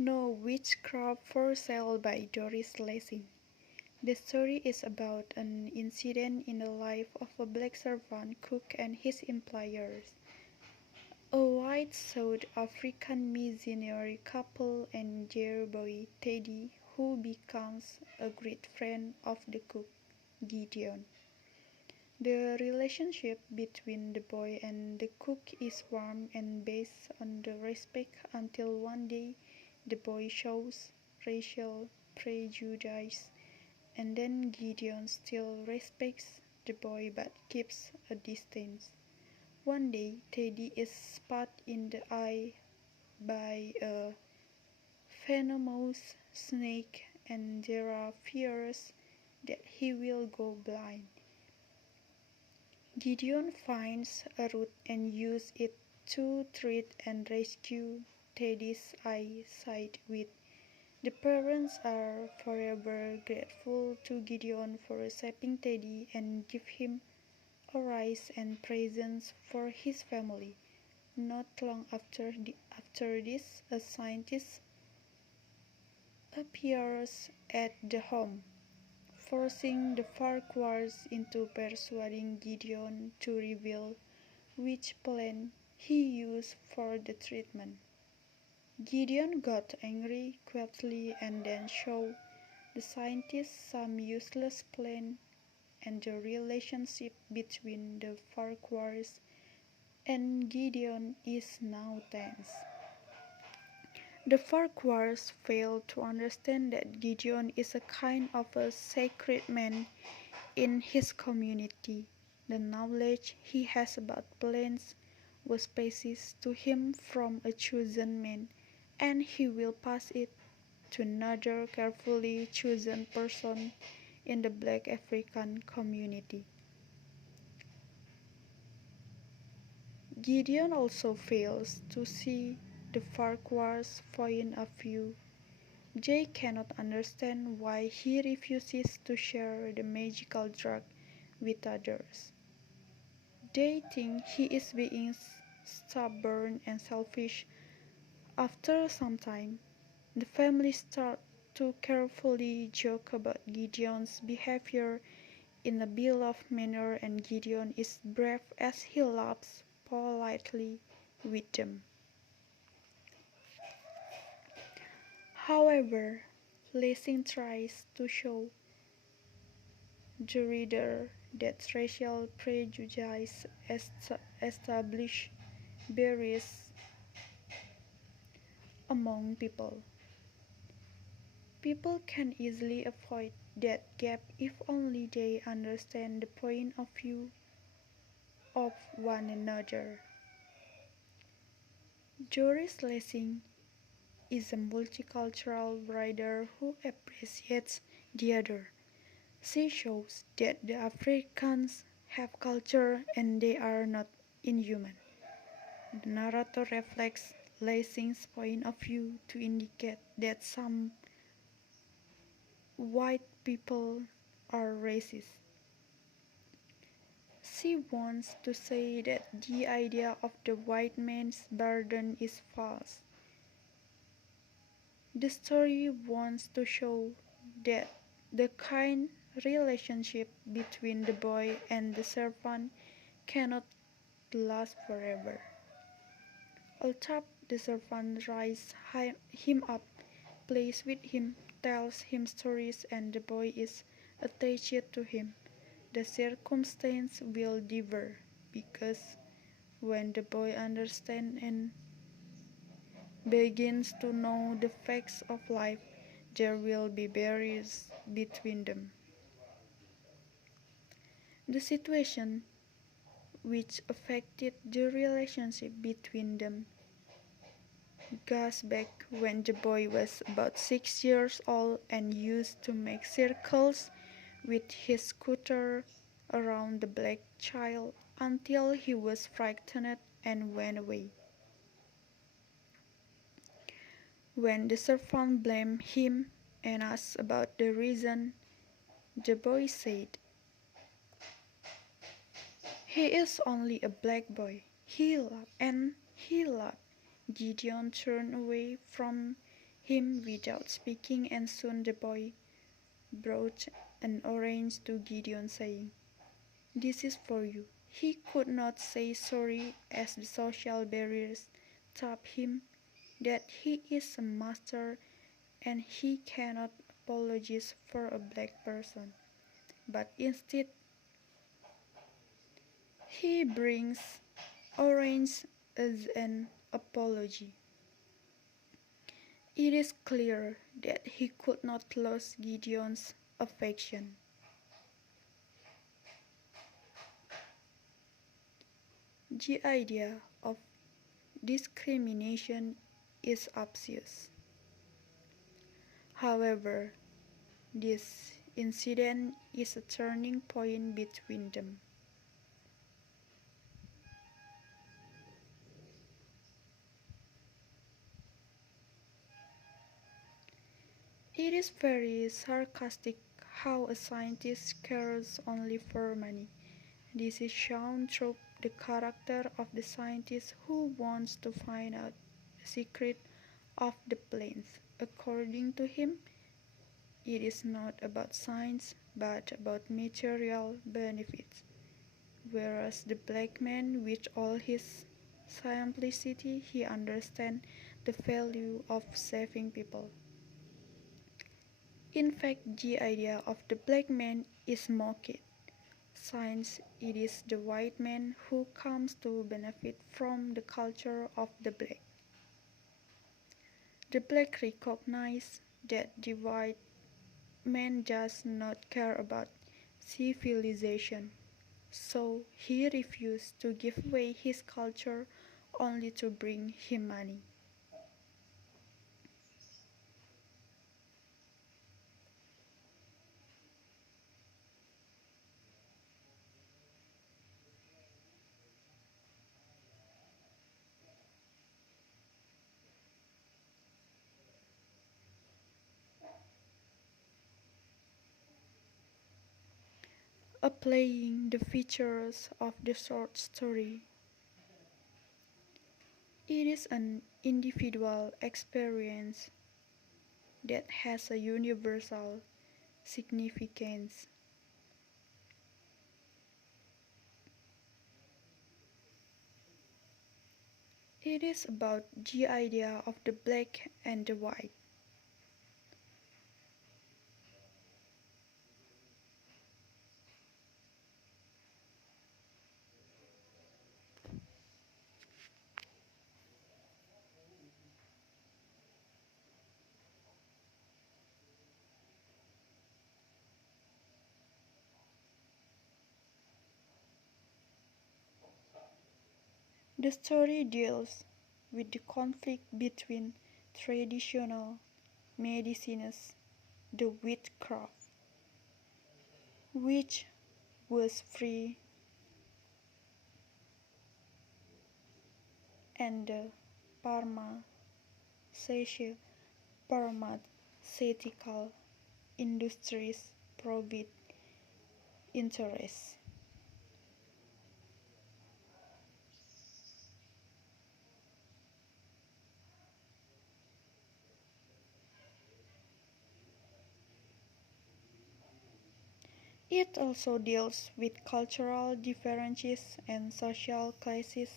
No Witchcraft for Sale by Doris Lessing. The story is about an incident in the life of a black servant cook and his employers. A white South African missionary couple and their boy Teddy, who becomes a great friend of the cook, Gideon. The relationship between the boy and the cook is warm and based on the respect until one day the boy shows racial prejudice, and then Gideon still respects the boy but keeps a distance. One day, Teddy is spot in the eye by a venomous snake, and there are fears that he will go blind. Gideon finds a root and uses it to treat and rescue Teddy's eyesight with. The parents are forever grateful to Gideon for saving Teddy and give him a rise and presents for his family. Not long after this, a scientist appears at the home, forcing the Farquhars into persuading Gideon to reveal which plant he used for the treatment. Gideon got angry quietly and then showed the scientists some useless plant, and the relationship between the Farquhars and Gideon is now tense. The Farquhars fail to understand that Gideon is a kind of a sacred man in his community. The knowledge he has about plants was passed to him from a chosen man, and he will pass it to another carefully chosen person in the Black African community. Gideon also fails to see the Farquhar's point of view. They cannot understand why he refuses to share the magical drug with others. They think he is being stubborn and selfish. After some time, the family start to carefully joke about Gideon's behavior in a beloved manner, and Gideon is brave as he laughs politely with them. However, Lessing tries to show the reader that racial prejudice established barriers among people. People can easily avoid that gap if only they understand the point of view of one another. Doris Lessing is a multicultural writer who appreciates the other. She shows that the Africans have culture and they are not inhuman. The narrator reflects Lessing's point of view to indicate that some white people are racist. She wants to say that the idea of the white man's burden is false. The story wants to show that the kind relationship between the boy and the servant cannot last forever. Although the servant raises him up, plays with him, tells him stories, and the boy is attached to him, the circumstance will differ, because when the boy understands and begins to know the facts of life, there will be barriers between them. The situation which affected the relationship between them goes back when the boy was about 6 years old and used to make circles with his scooter around the black child until he was frightened and went away. When the servant blamed him and asked about the reason, the boy said, "He is only a black boy. He laughed and he laughed." Gideon turned away from him without speaking, and soon the boy brought an orange to Gideon, saying, "This is for you." He could not say sorry as the social barriers stopped him, that he is a master and he cannot apologize for a black person. But instead, he brings orange as an apology. It is clear that he could not lose Gideon's affection. The idea of discrimination is obvious. However, this incident is a turning point between them. It is very sarcastic how a scientist cares only for money. This is shown through the character of the scientist who wants to find out the secret of the planes. According to him, it is not about science but about material benefits, whereas the black man, with all his simplicity, he understands the value of saving people. In fact, the idea of the black man is mocked. Since it is the white man who comes to benefit from the culture of the black. The black recognize that the white man does not care about civilization, so he refused to give away his culture only to bring him money. Applying the features of the short story, it is an individual experience that has a universal significance. It is about the idea of the black and the white. The story deals with the conflict between traditional medicines, the witchcraft, which was free, and the pharmaceutical pharmaceutical industries' profit interests. It also deals with cultural differences and social classes.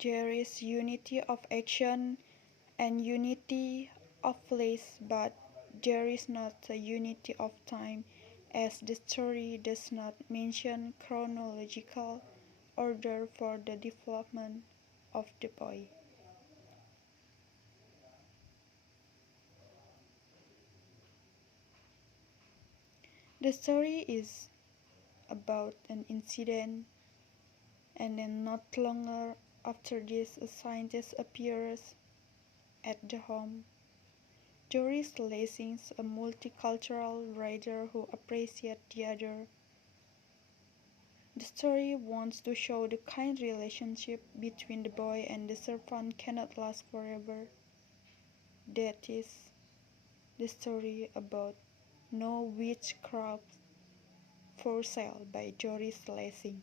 There is unity of action and unity of place, but there is not a unity of time, as the story does not mention chronological order for the development of the boy. The story is about an incident, and then not longer after this, a scientist appears at the home. Doris Lessing's a multicultural writer who appreciates the other. The story wants to show the kind relationship between the boy and the servant cannot last forever. That is, The story about No Witchcraft for Sale by Doris Lessing.